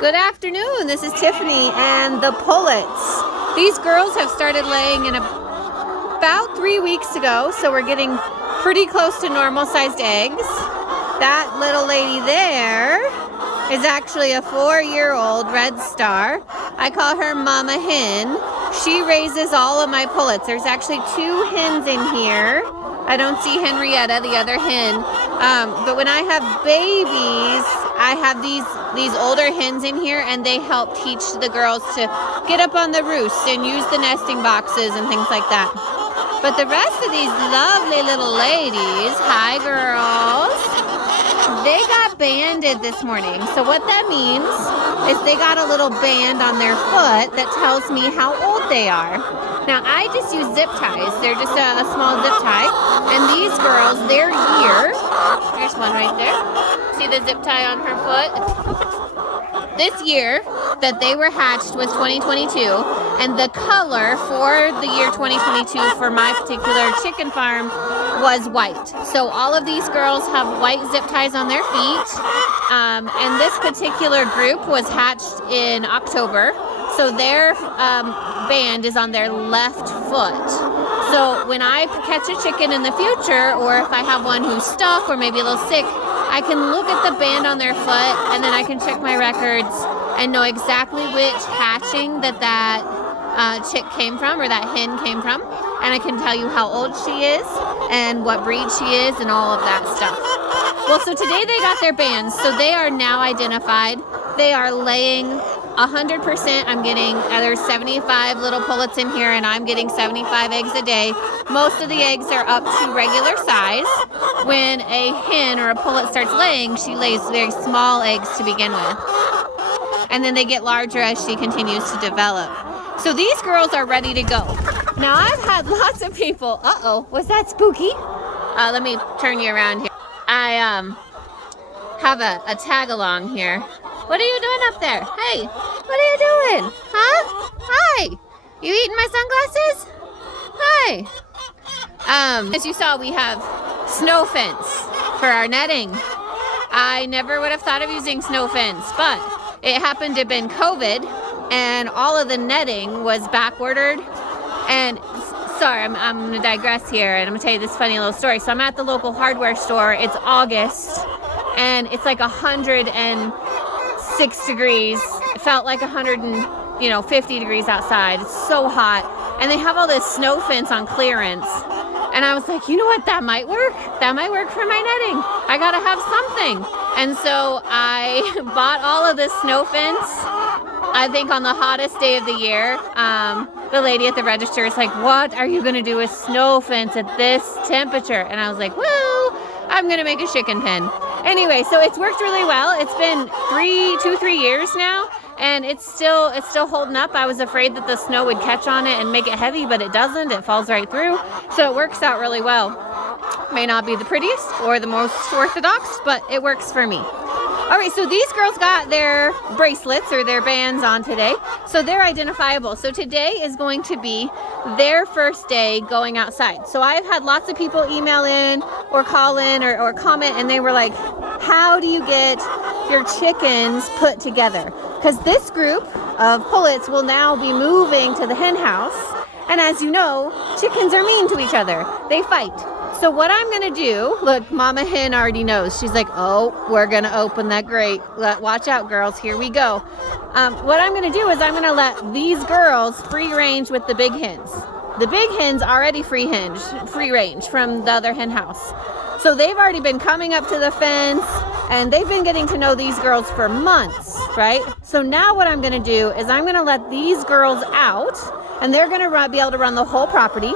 Good afternoon, this is Tiffany and the pullets. These girls have started laying in about 3 weeks ago, so we're getting pretty close to normal sized eggs. That little lady there is actually a 4-year-old red star. I call her Mama Hen. She raises all of my pullets. There's actually 2 hens in here. I don't see Henrietta, the other hen. But when I have babies, I have these older hens in here, and they help teach the girls to get up on the roost and use the nesting boxes and things like that. But the rest of these lovely little ladies, hi girls, they got banded this morning. So what that means is they got a little band on their foot that tells me how old they are. Now I just use zip ties. They're just a small zip tie. And these girls, their year, there's one right there. See the zip tie on her foot? This year that they were hatched was 2022, and the color for the year 2022 for my particular chicken farm was white. So all of these girls have white zip ties on their feet, and this particular group was hatched in October, so their band is on their left foot. So when I catch a chicken in the future, or if I have one who's stuck or maybe a little sick, I can look at the band on their foot, and then I can check my records and know exactly which hatching that chick came from, or that hen came from, and I can tell you how old she is and what breed she is and all of that stuff. Well, so today they got their bands, so they are now identified. They are laying 100%. I'm getting, there's 75 little pullets in here, and I'm getting 75 eggs a day. Most of the eggs are up to regular size. When a hen or a pullet starts laying, she lays very small eggs to begin with, and then they get larger as she continues to develop. So these girls are ready to go. Now I've had lots of people, was that spooky? Let me turn you around here. I have a tag along here. What are you doing up there? Hey, what are you doing? Huh? Hi. You eating my sunglasses? Hi. As you saw, we have snow fence for our netting. I never would have thought of using snow fence, but it happened to have been COVID, and all of the netting was backordered. And sorry, I'm going to digress here, and I'm going to tell you this funny little story. So I'm at the local hardware store. It's August, and it's like 106 degrees. It felt like 150 degrees outside. It's so hot. And they have all this snow fence on clearance. And I was like, you know what? That might work. That might work for my netting. I got to have something. And so I bought all of this snow fence, I think on the hottest day of the year. The lady at the register is like, what are you going to do with snow fence at this temperature? And I was like, well, I'm going to make a chicken pen. Anyway, so it's worked really well. It's been 3 years now, and it's still holding up. I was afraid that the snow would catch on it and make it heavy, but it doesn't. It falls right through. So it works out really well. May not be the prettiest or the most orthodox, but it works for me. All right, so these girls got their bracelets or their bands on today, so they're identifiable. So today is going to be their first day going outside. So I've had lots of people email in or call in or comment, and they were like, how do you get your chickens put together? Because this group of pullets will now be moving to the hen house, and as you know, chickens are mean to each other. They fight. So what I'm going to do, look, Mama Hen already knows. She's like, oh, we're going to open that grate. Watch out, girls. Here we go. What I'm going to do is I'm going to let these girls free range with the big hens. The big hens already free range from the other hen house. So they've already been coming up to the fence, and they've been getting to know these girls for months, right? So now what I'm going to do is I'm going to let these girls out, and they're going to be able to run the whole property.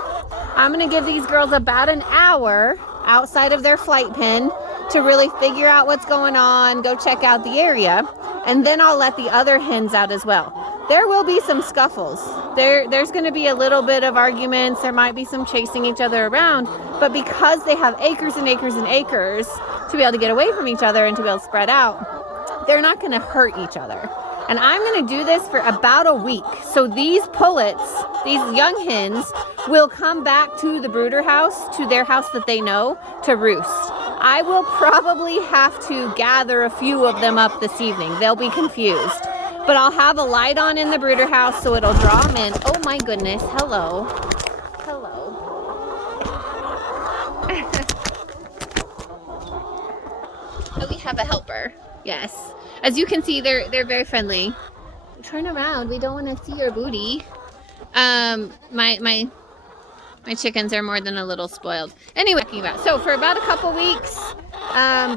I'm going to give these girls about an hour outside of their flight pen to really figure out what's going on, go check out the area, and then I'll let the other hens out as well. There will be some scuffles. There's going to be a little bit of arguments. There might be some chasing each other around, but because they have acres and acres and acres to be able to get away from each other and to be able to spread out, they're not going to hurt each other. And I'm going to do this for about a week. So these pullets, these young hens, will come back to the brooder house, to their house that they know, to roost. I will probably have to gather a few of them up this evening. They'll be confused. But I'll have a light on in the brooder house so it'll draw them in. Oh my goodness, hello. Hello. Oh, we have a helper. Yes. As you can see, they're very friendly. Turn around. We don't want to see your booty. My chickens are more than a little spoiled. Anyway, so for about a couple weeks,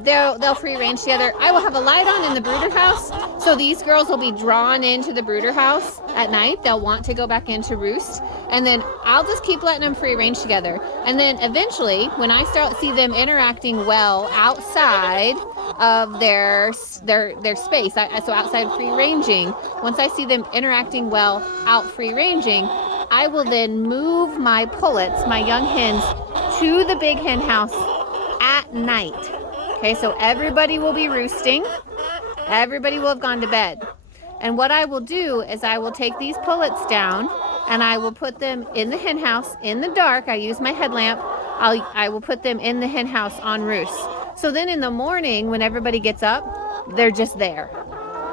they'll free range together. I will have a light on in the brooder house, so these girls will be drawn into the brooder house at night. They'll want to go back in to roost, and then I'll just keep letting them free range together. And then eventually, when I start see them interacting well outside of their space, so outside free ranging, once I see them interacting well out free ranging, I will then move my pullets, my young hens, to the big hen house at night. Okay, so everybody will be roosting. Everybody will have gone to bed. And what I will do is I will take these pullets down and I will put them in the hen house in the dark. I use my headlamp. I will put them in the hen house on roost. So then in the morning when everybody gets up, they're just there.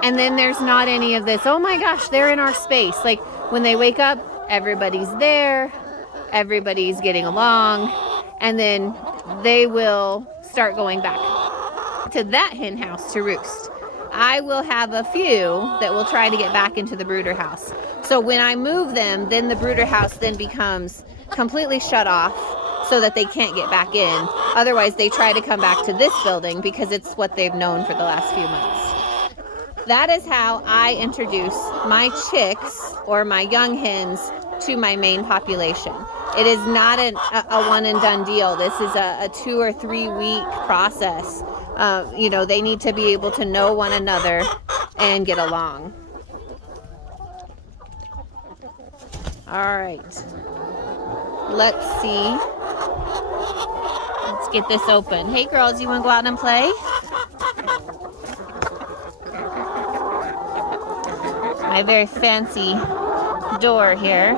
And then there's not any of this, oh my gosh, they're in our space. Like when they wake up, everybody's there, everybody's getting along, and then they will start going back to that hen house to roost. I will have a few that will try to get back into the brooder house. So when I move them, then the brooder house then becomes completely shut off so that they can't get back in. Otherwise, they try to come back to this building because it's what they've known for the last few months. That is how I introduce my chicks or my young hens to my main population. It is not a one and done deal. This is a 2 or 3 week process. They need to be able to know one another and get along. All right. Let's see. Let's get this open. Hey girls, you want to go out and play? My very fancy door here.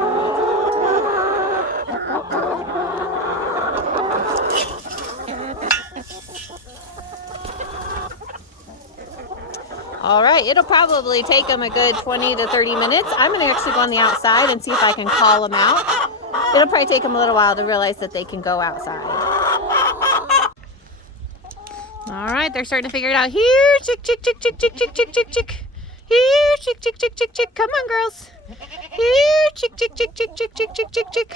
All right, it'll probably take them a good 20 to 30 minutes. I'm going to actually go on the outside and see if I can call them out. It'll probably take them a little while to realize that they can go outside. All right, they're starting to figure it out. Here, chick, chick, chick, chick, chick, chick, chick, chick, chick. Here, chick, chick, chick, chick, chick. Come on, girls. Here, chick, chick, chick, chick, chick, chick, chick, chick, chick.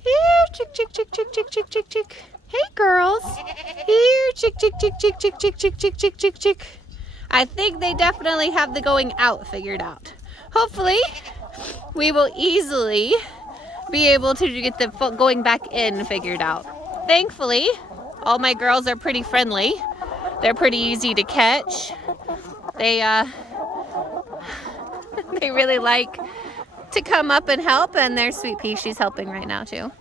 Here, chick, chick, chick, chick, chick, chick, chick, chick. Hey, girls. Here, chick, chick, chick, chick, chick, chick, chick, chick, chick, chick, chick. I think they definitely have the going out figured out. Hopefully, we will easily be able to get the going back in figured out. Thankfully, all my girls are pretty friendly. They're pretty easy to catch. They really like to come up and help, and there's Sweet Pea, she's helping right now too.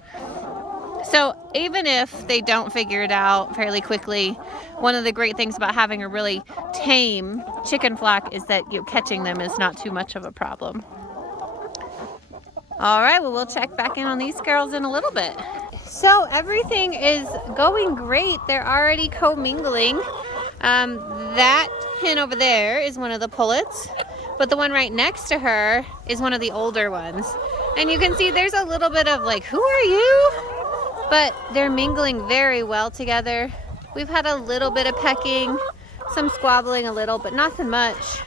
So even if they don't figure it out fairly quickly, one of the great things about having a really tame chicken flock is that catching them is not too much of a problem. All right, well, we'll check back in on these girls in a little bit. So everything is going great. They're already commingling. That hen over there is one of the pullets, but the one right next to her is one of the older ones. And you can see there's a little bit of like, who are you? But they're mingling very well together. We've had a little bit of pecking, some squabbling a little, but nothing much.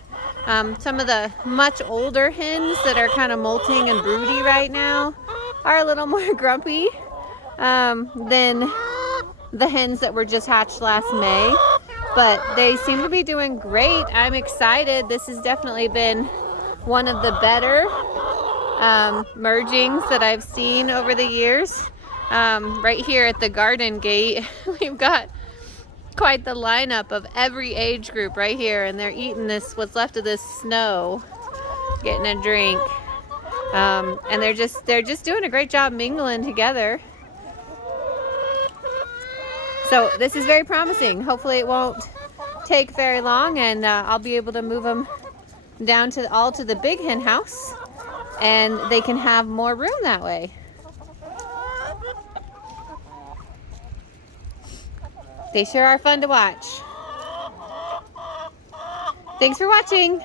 Some of the much older hens that are kind of molting and broody right now are a little more grumpy than the hens that were just hatched last May. But they seem to be doing great. I'm excited. This has definitely been one of the better mergings that I've seen over the years. Right here at the garden gate, we've got quite the lineup of every age group right here, and they're eating what's left of this snow, getting a drink, and they're just doing a great job mingling together. So this is very promising. Hopefully it won't take very long, and I'll be able to move them down to the big hen house, and they can have more room that way. They sure are fun to watch. Thanks for watching.